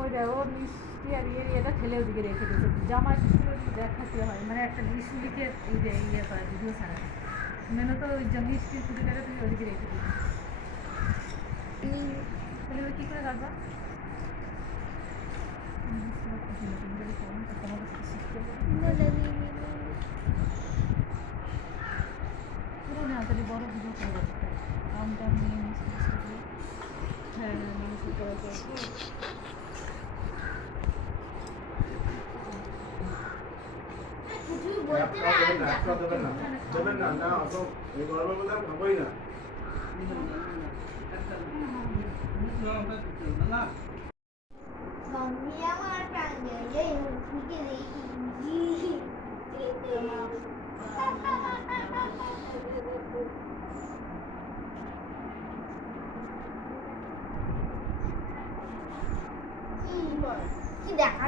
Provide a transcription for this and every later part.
ওই ওর মিষ্টি আর ইয়ে ইয়েটা ঠেলে ওদিকে রেখে দিয়েছে। জামা ষষ্ঠীর দেখাতে হয়। মানে একটা লিস্ট লিখে এই যে ইয়ে করে ভিডিও ছাড়া। মেনে তো ওই যে মিষ্টির কুটিটাকে তুমি ওদিকে রেখে দিয়েছে তাহলে কী করে রাখবা? পুরো না তাহলে বড় ভিডিও করে রাখতে টাম নিয়ে হ্যাঁ মাংস করে করে একটা দেবেন না, একটা দেবেন না। দেবেন না, না, অত এই গরমের মধ্যে আমি খাবোই না। না কি দেখা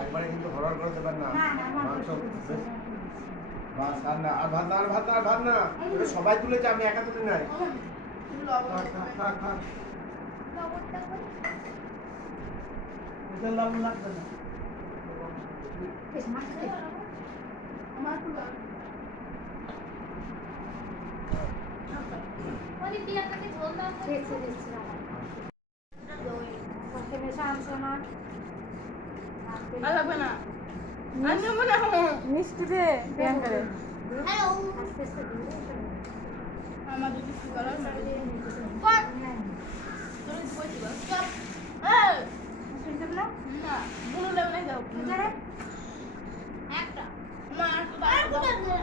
একবারে কিন্তু হরর করে দেবেন না। না, না, মাংস। বাস, আর না, আর ভাত না, আর ভাত না, আর ভাত না। সবাই তুলেছে, আমি একা তুলি নাই। লবণ লাগবে না। মিষ্টি দে প্রিয়াঙ্কারে হ্যালো আস্তে আস্তে আমার যদি সুগার কর তুমি কইছি বা চল এই শুনতে পেলাম না গুলো লেগে নাই যাও বুঝারে একটা মা একটু দাও আর কোথায় আছে?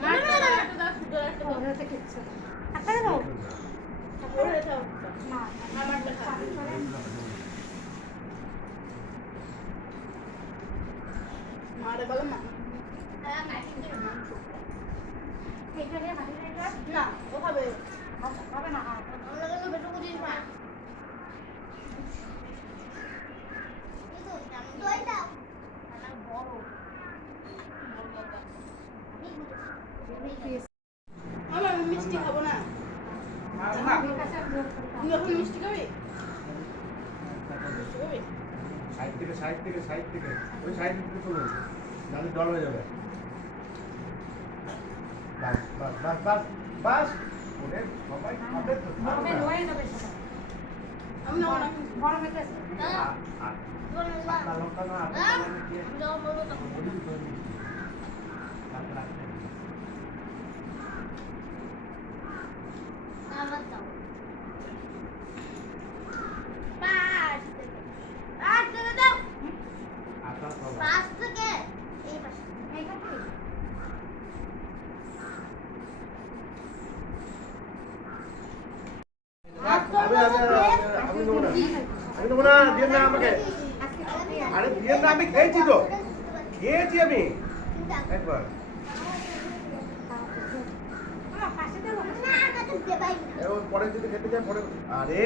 মা একটু দাও, একটু দাও সুগার একটু দাও ওটা তো কিচ্ছু একটা দাও করে দাও না আমারটা খা মারে বলো মা এটা নিয়ে হাতে নিয়ে যাও না ও খাবে হবে না আর আমরা কিন্তু বেটু বুঝিস না দই দাও আমার বড় মামা আমি মিষ্টি খাব না আর না তুমি এখন মিষ্টি খাবি মিষ্টি খাবি সাইড থেকে, সাইড থেকে, সাইড থেকে। ওই সাইড থেকে তুলুন। নাহলে জল হয়ে যাবে। বাস, বাস, বাস, বাস, বাস। ওরে, সবাই খাবে তো, খাবে গরমে যাবে সেটা আমি না ওরা গরমে তো আ- আ- লঙ্কা না, আটা লঙ্কা দিয়ে তো আমি। রাখ, রাখ, রাখ। আমার দাও পাঁচ আট থেকে দাও আটা সবাই। পাঁচ থেকে এই পাশে এইখান থেকে আমি- নেব না। আমি না, আমাকে। আরে দিয়েন না, আমি খেয়েছি তো। খেয়েছি আমি একবার পরে যদি খেতে চাই পরে আরে